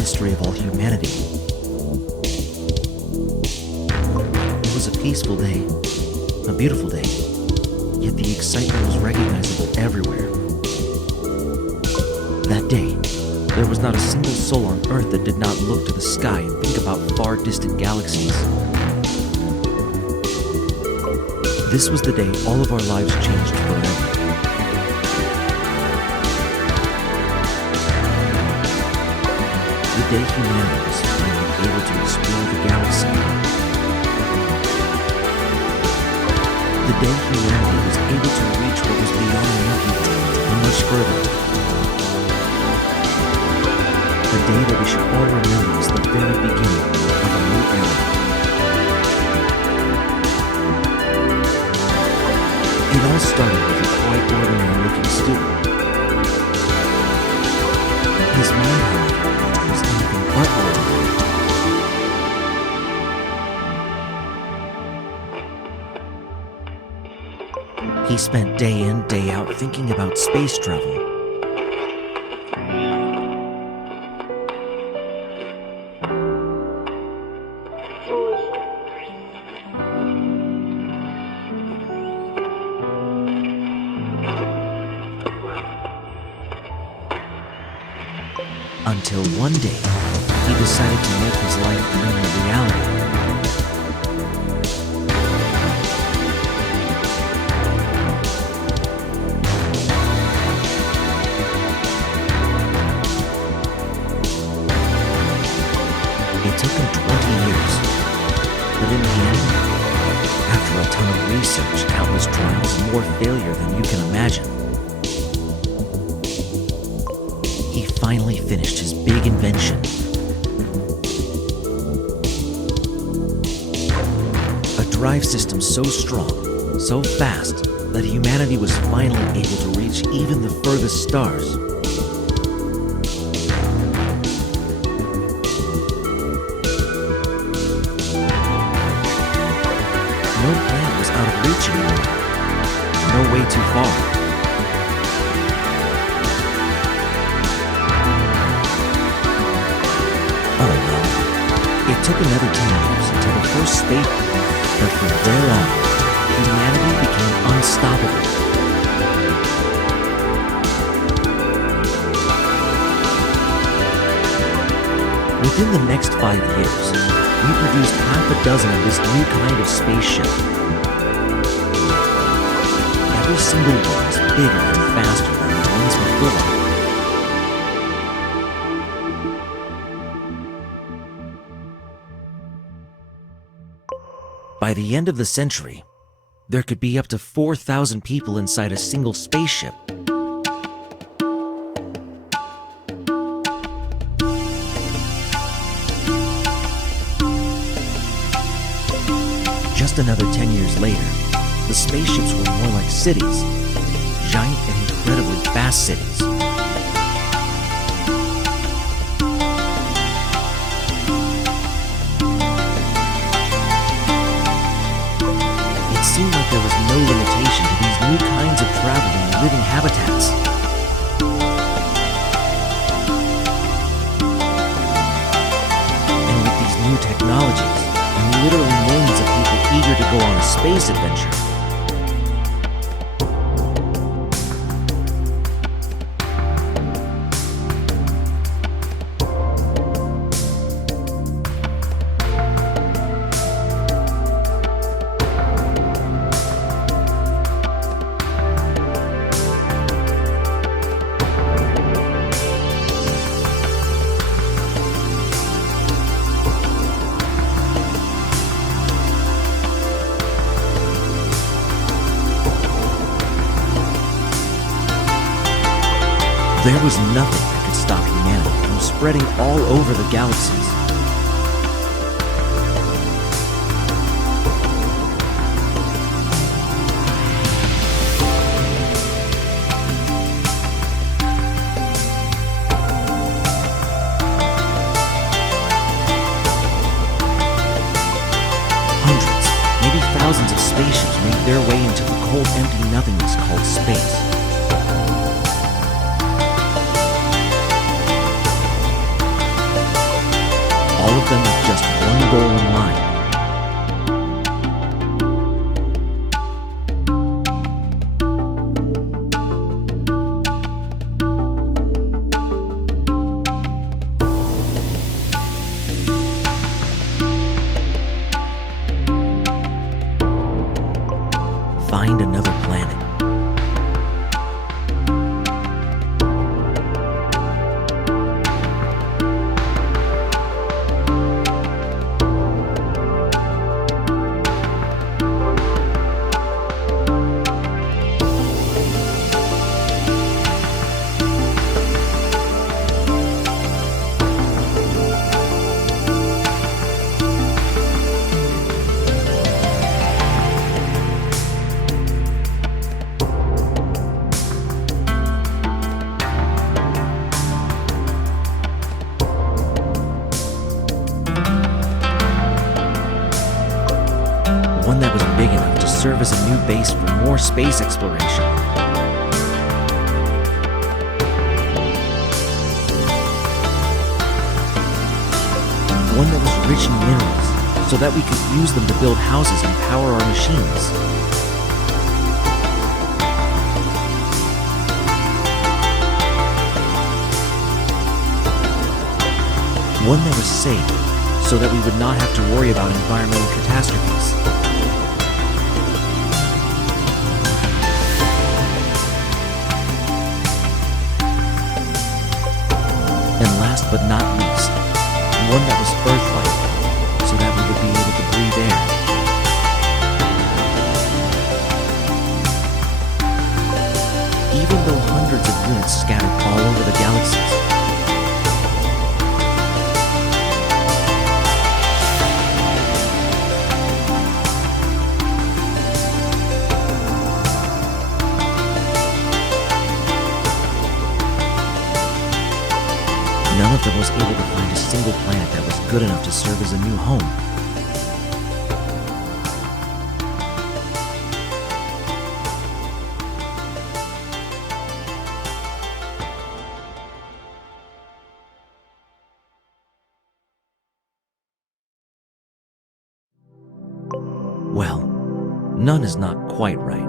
history of all humanity. It was a peaceful day, a beautiful day, yet the excitement was recognizable everywhere. That day, there was not a single soul on Earth that did not look to the sky and think about far distant galaxies. This was the day all of our lives changed forever. The day humanity was finally able to explore the galaxy. The day humanity was able to reach what was beyond the Milky Way and much further. The day that we should all remember as the very beginning of a new era. It all started with a quite ordinary-looking student. His mind, however, was anything but ordinary. He spent day in, day out thinking about space travel. Until one day, he decided to make his life dream a reality. It took him 20 years, but in the end, after a ton of research, countless trials, and more failure than you can imagine, he finally finished his big invention. A drive system so strong, so fast, that humanity was finally able to reach even the furthest stars. No planet was out of reach anymore. No way too far. It took another 10 years until the first space, but from there on, humanity became unstoppable. Within the next 5 years, we produced half a dozen of this new kind of spaceship. Every single one is bigger and faster than the ones before. By the end of the century, there could be up to 4,000 people inside a single spaceship. Just another 10 years later, the spaceships were more like cities, giant and incredibly fast cities. It seemed like there was no limitation to these new kinds of travel in living habitats. And with these new technologies, and literally millions of people eager to go on a space adventure, there was nothing that could stop humanity from spreading all over the galaxies. Hundreds, maybe thousands of spaceships made their way into the cold, empty nothingness called space. all of them with just one goal in mind. Find another planet. One that was big enough to serve as a new base for more space exploration. One that was rich in minerals, so that we could use them to build houses and power our machines. One that was safe, so that we would not have to worry about environmental catastrophes. And last but not least, one that was Earth-like, so that we would be able to breathe air. Even though hundreds of units scattered all over the galaxies, none of them was able to find a single planet that was good enough to serve as a new home. Well, none is not quite right.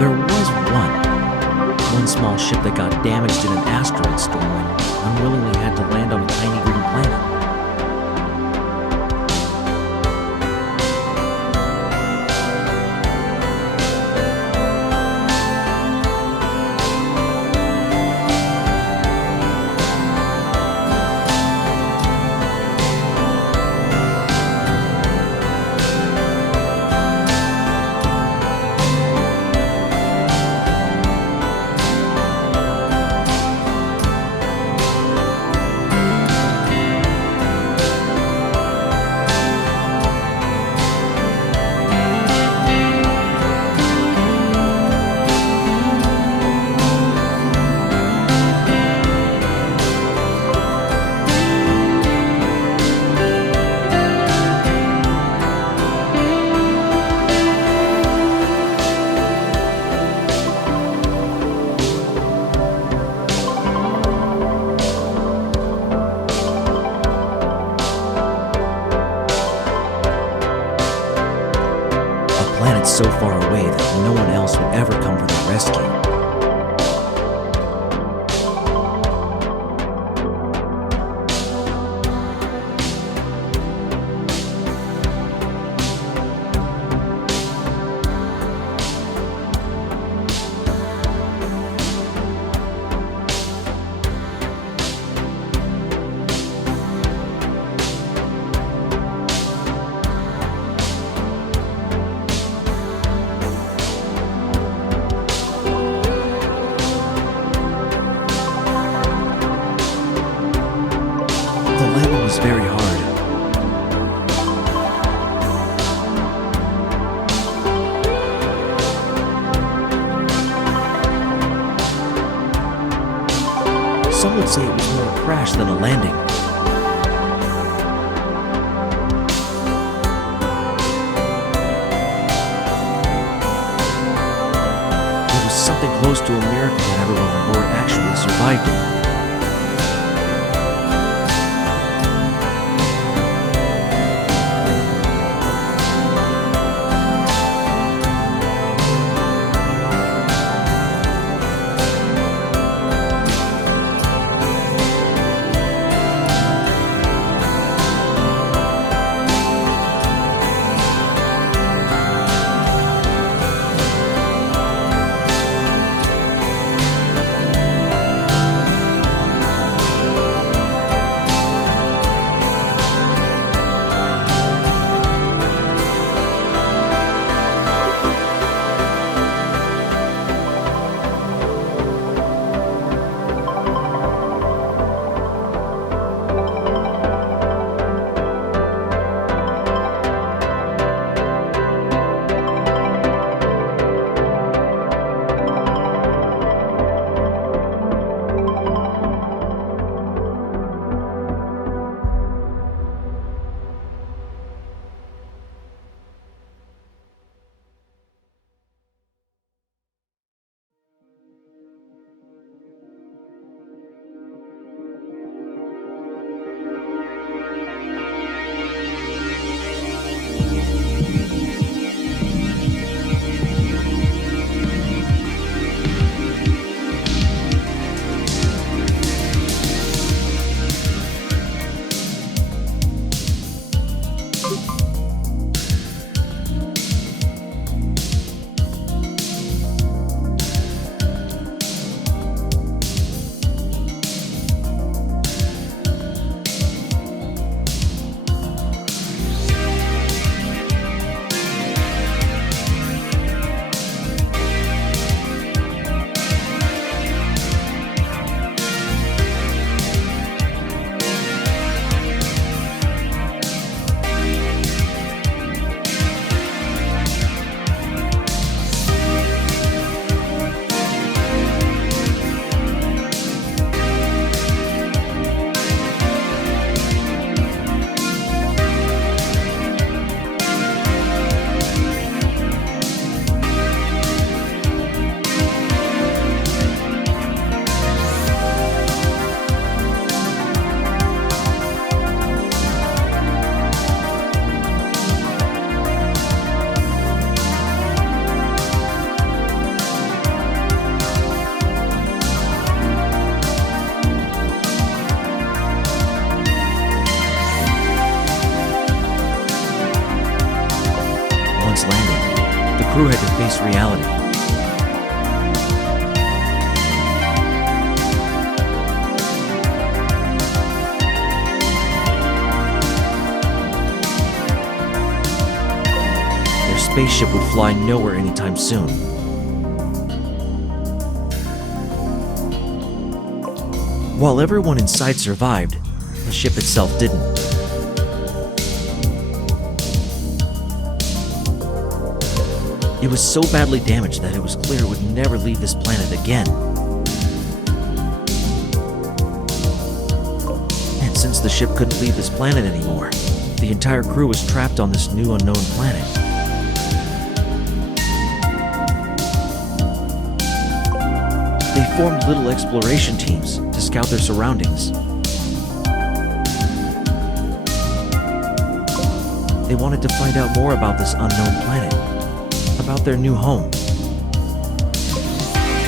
There was one small ship that got damaged in an asteroid storm and unwillingly had to land on a tiny green planet. far away that no one else would ever come for their rescue. The landing was very hard. Some would say it was more a crash than a landing. It was something close to a miracle that everyone on board actually survived it. crew had to face reality. Their spaceship would fly nowhere anytime soon. While everyone inside survived, the ship itself didn't. It was so badly damaged that it was clear it would never leave this planet again. And since the ship couldn't leave this planet anymore, the entire crew was trapped on this new unknown planet. They formed little exploration teams to scout their surroundings. They wanted to find out more about this unknown planet, about their new home.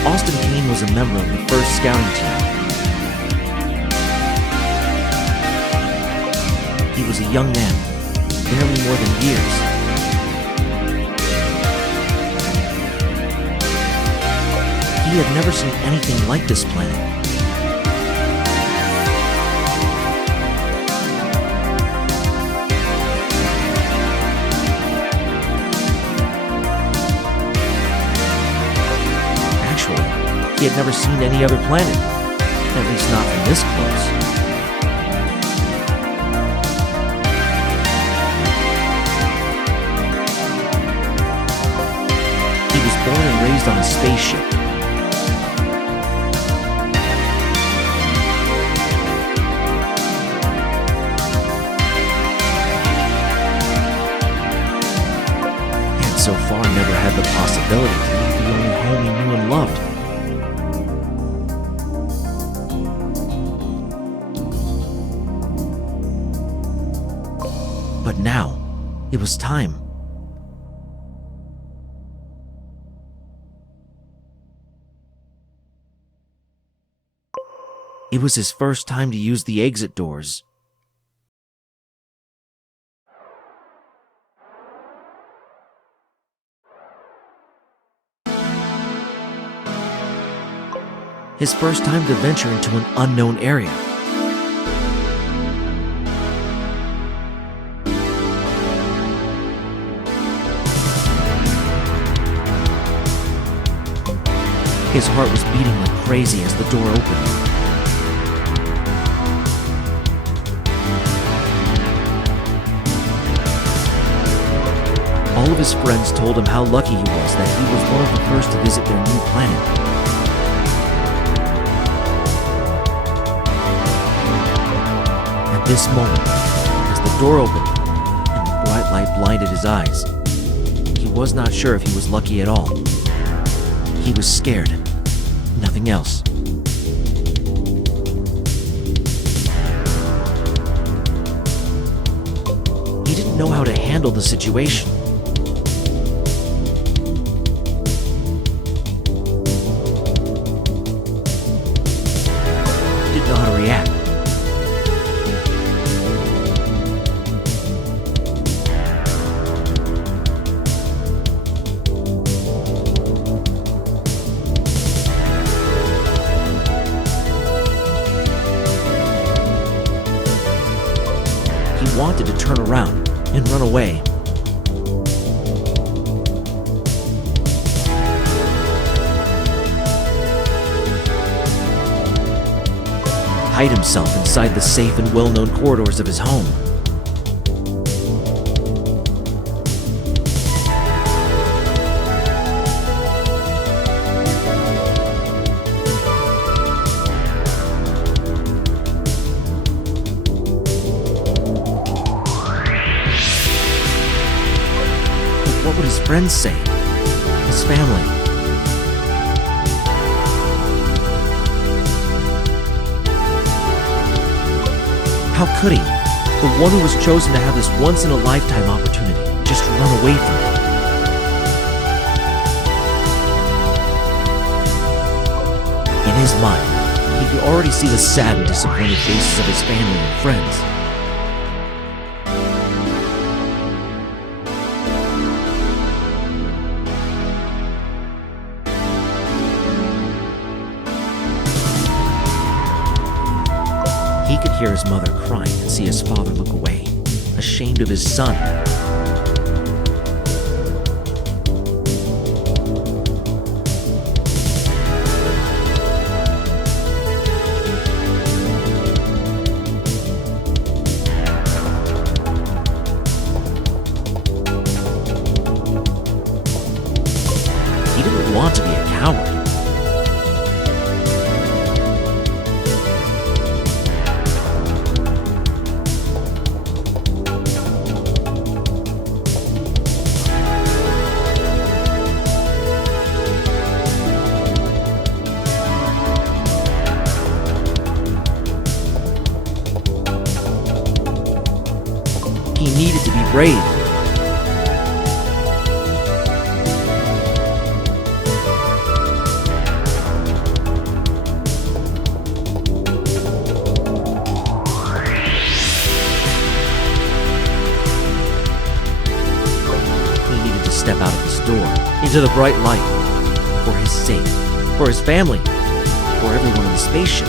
Austin Kane was a member of the first scouting team. He was a young man, barely more than years. He had never seen anything like this planet. He had never seen any other planet, at least not from this close. He was born and raised on a spaceship. And so far never had the possibility to leave the only home he knew and loved. But now, it was time. It was his first time to use the exit doors. His first time to venture into an unknown area. His heart was beating like crazy as the door opened. All of his friends told him how lucky he was that he was one of the first to visit their new planet. At this moment, as the door opened and the bright light blinded his eyes, he was not sure if he was lucky at all. He was scared. Nothing else. He didn't know how to handle the situation. He didn't know how to react. He wanted to turn around and run away. Hide himself inside the safe and well-known corridors of his home. What would his friends say? His family? How could he, the one who was chosen to have this once-in-a-lifetime opportunity, just run away from it? In his mind, he could already see the sad and disappointed faces of his family and friends. He could hear his mother crying and see his father look away, ashamed of his son. He didn't want to be a coward. He needed to be brave. into the bright light. For his sake, for his family, for everyone on the spaceship.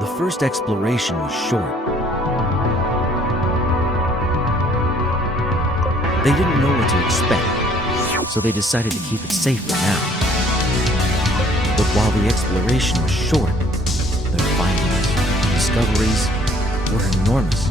The first exploration was short. They didn't know what to expect, so they decided to keep it safe for now. But while the exploration was short, their findings and discoveries were enormous.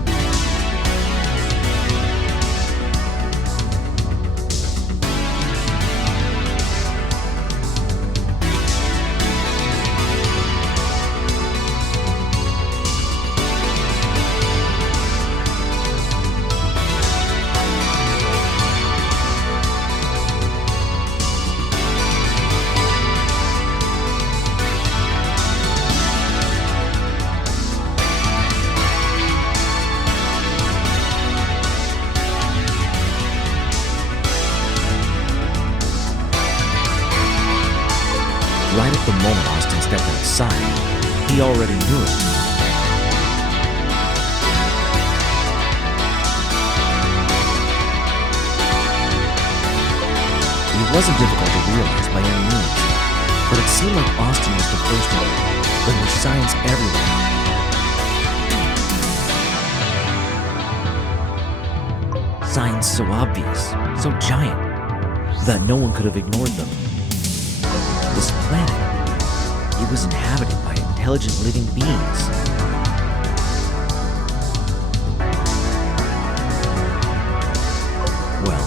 Right at the moment Austin stepped outside, he already knew it. It wasn't difficult to realize by any means, but it seemed like Austin was the first one. There were signs everywhere. Signs so obvious, so giant, that no one could have ignored them. This planet, it was inhabited by intelligent living beings. Well,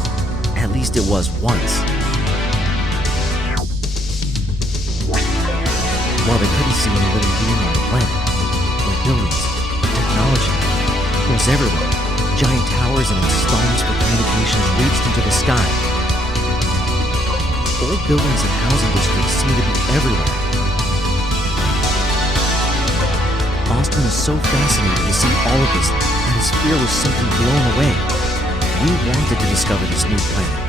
at least it was once. While they couldn't see any living being on the planet, their buildings, technology, was everywhere. Giant towers and installments for communications reached into the sky. Old buildings and housing districts seemed to be everywhere. Austin was so fascinated to see all of this that his fear was simply blown away. He wanted to discover this new planet.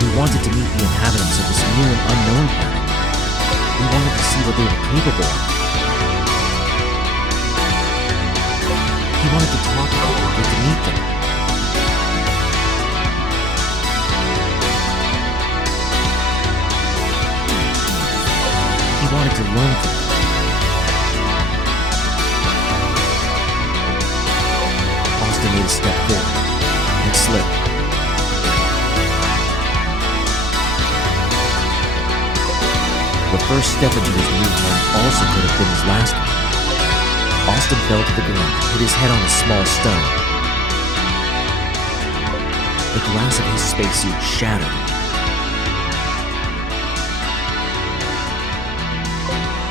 He wanted to meet the inhabitants of this new and unknown planet. He wanted to see what they were capable of. He wanted to talk to them and get to meet them. He wanted to learn from them. Austin made a step forward and slipped. The first step into his new home also could have been his last one. Austin fell to the ground and hit his head on a small stone. The glass of his spacesuit shattered.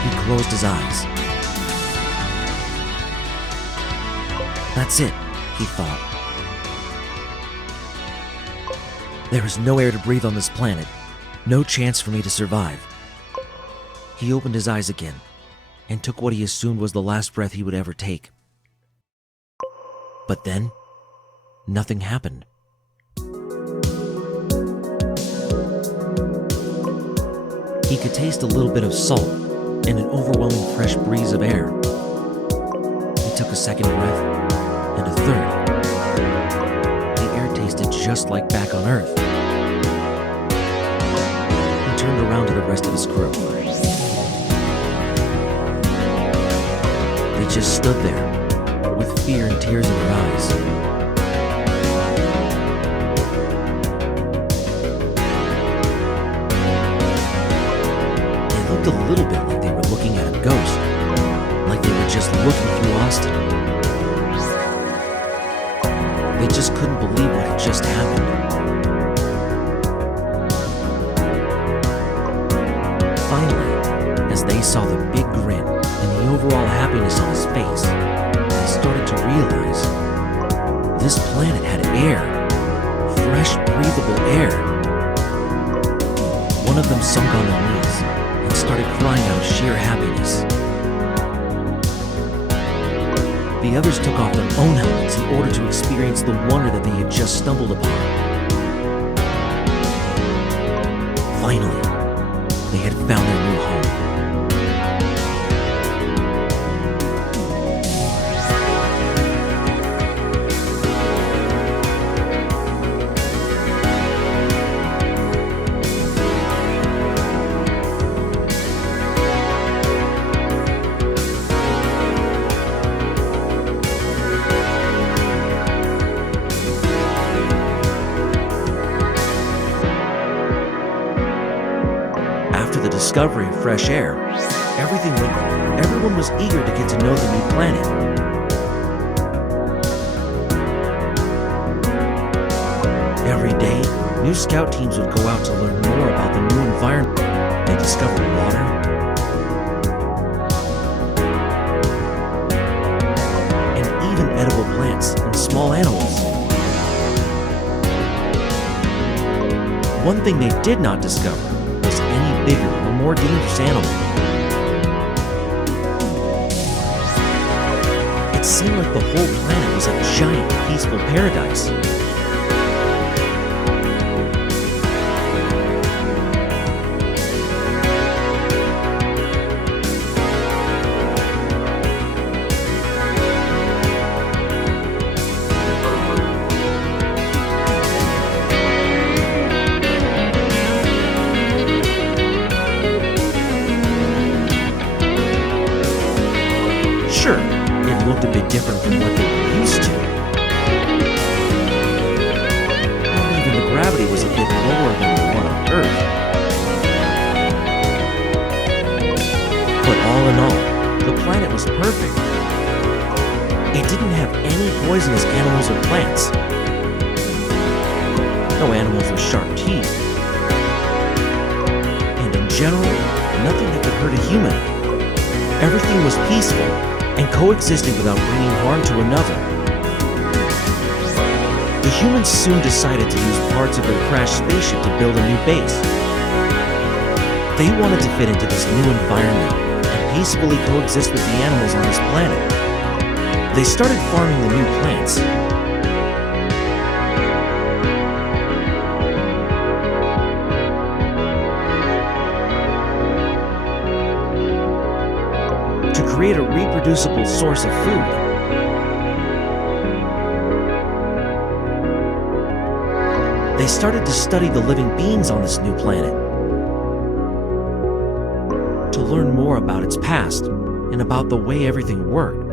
He closed his eyes. That's it, he thought. There is no air to breathe on this planet. No chance for me to survive. He opened his eyes again and took what he assumed was the last breath he would ever take. But then, nothing happened. He could taste a little bit of salt and an overwhelming fresh breeze of air. He took a second breath and a third. just like back on Earth. He turned around to the rest of his crew. They just stood there, with fear and tears in their eyes. They looked a little bit like they were looking at a ghost, like they were just looking through Austin. They just couldn't believe what had just happened. Finally, as they saw the big grin and the overall happiness on his face, they started to realize this planet had air, fresh, breathable air. One of them sunk on their knees and started crying out of sheer happiness. The others took off their own helmets in order to experience the wonder that they had just stumbled upon. Finally, they had found their new home. After the discovery of fresh air, everyone was eager to get to know the new planet. Every day, new scout teams would go out to learn more about the new environment. They discovered water, and even edible plants and small animals. One thing they did not discover was any bigger or more dangerous animal. It seemed like the whole planet was a giant, peaceful paradise. Sure, it looked a bit different from what they were used to. And even the gravity was a bit lower than the one on Earth. But all in all, the planet was perfect. It didn't have any poisonous animals or plants. No animals with sharp teeth. And in general, nothing that could hurt a human. Everything was peaceful and coexisting without bringing harm to another. The humans soon decided to use parts of their crashed spaceship to build a new base. They wanted to fit into this new environment and peacefully coexist with the animals on this planet. They started farming the new plants. To create a reproducible source of food. They started to study the living beings on this new planet, to learn more about its past and about the way everything worked.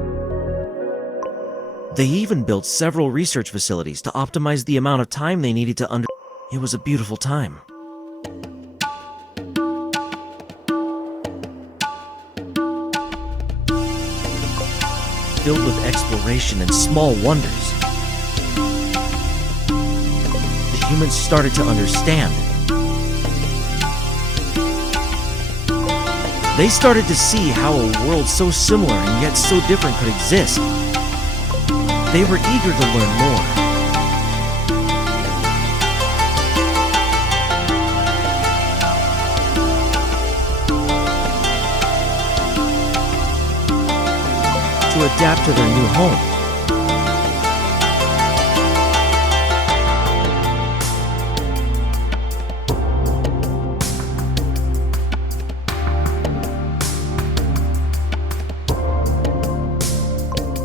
They even built several research facilities to optimize the amount of time they needed to It was a beautiful time. Filled with exploration and small wonders. The humans started to understand. They started to see how a world so similar and yet so different could exist. They were eager to learn more. To adapt to their new home.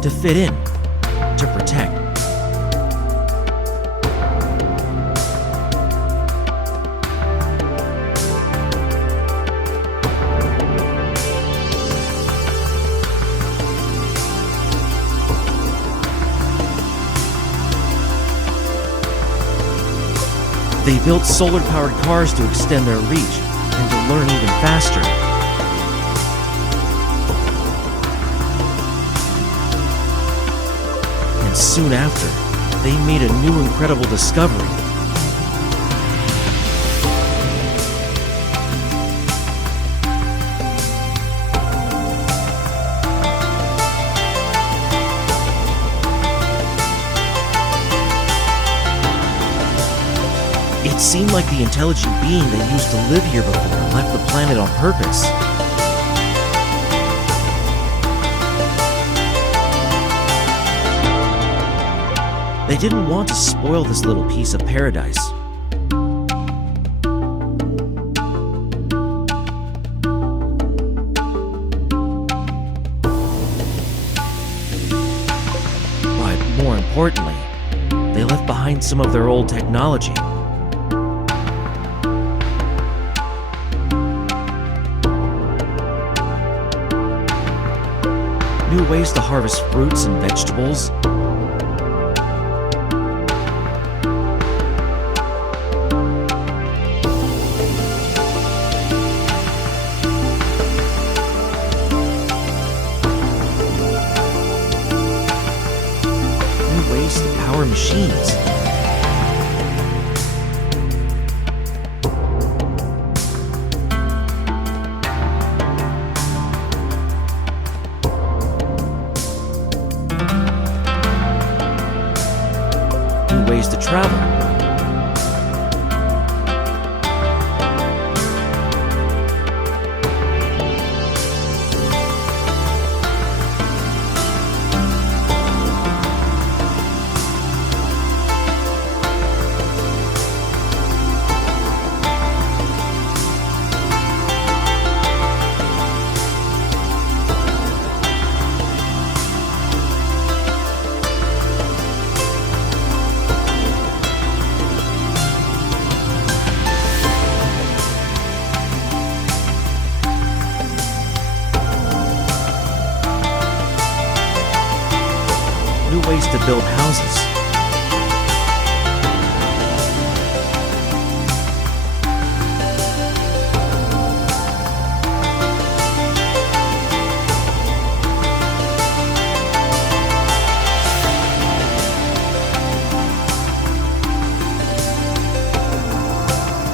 To fit in, to protect. They built solar-powered cars to extend their reach and to learn even faster. And soon after, they made a new incredible discovery. It seemed like the intelligent being that used to live here before left the planet on purpose. They didn't want to spoil this little piece of paradise. But more importantly, they left behind some of their old technology. New ways to harvest fruits and vegetables. New ways to power machines. Ways to travel. New ways to build houses.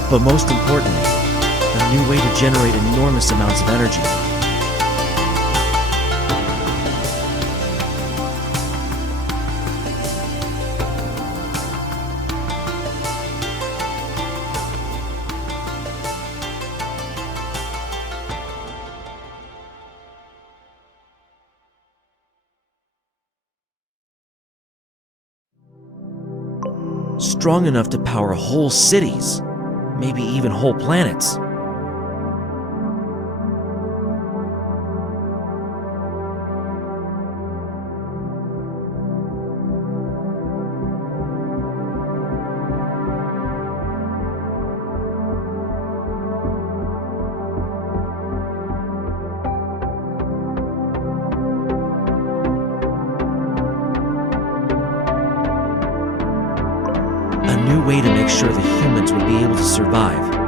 But most importantly, a new way to generate enormous amounts of energy. Strong enough to power whole cities, maybe even whole planets. A new way to make sure the humans would be able to survive.